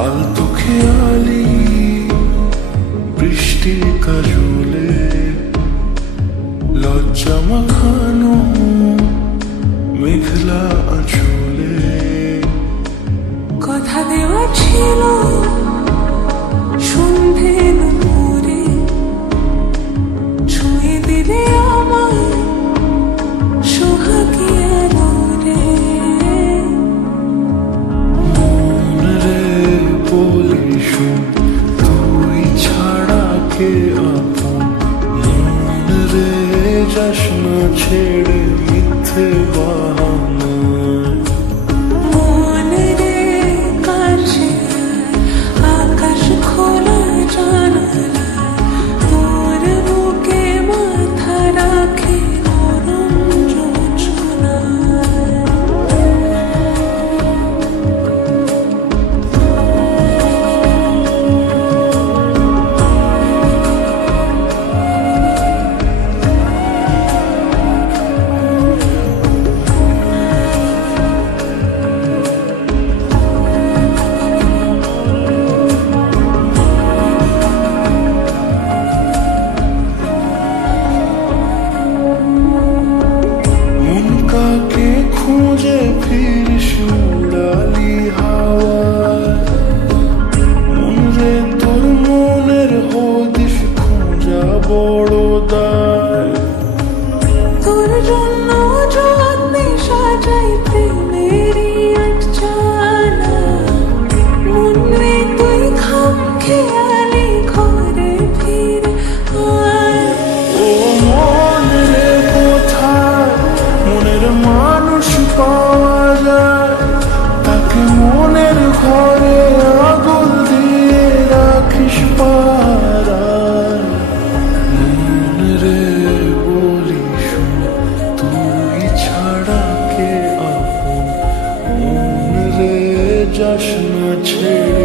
আলতো খেয়ালি বৃষ্টির কাজলে লজ্জা মাখানো মেঘলা আঁচলে কথা দেওয়া ছিল সন্ধে দুপুরে ছুঁয়ে দিলে আমার সোহাগী আলোরে। মন রে বলিস তুই ছাড়া কে আপন, মন রে যাস না ছেড়ে মিথ্যে বাহানায়। মন রে কাছে আকাশ খোলা জানালা, তোর বুকে মাথা রাখে নরম জোছনায়। কাকে খুঁজে ফিরিস উড়ালি হাওয়ায়, মন রে তোর মনের হদিস খোঁজা বড় দায়। তোর জন্য যত্নে সাজাই প্রেমেরই আটচালা, মন রে তুই খাম খেয়ালি ঘরে ফিরে আয়। ও মন রে কোথায় মনের মানুষ পাওয়া যায়, তাকে মনের ঘরে আগুন দিয়ে রাখিস পাড়ায়। মন রে বলিস তুই ছাড়া কে আপন, মন রে যাস না ছেড়ে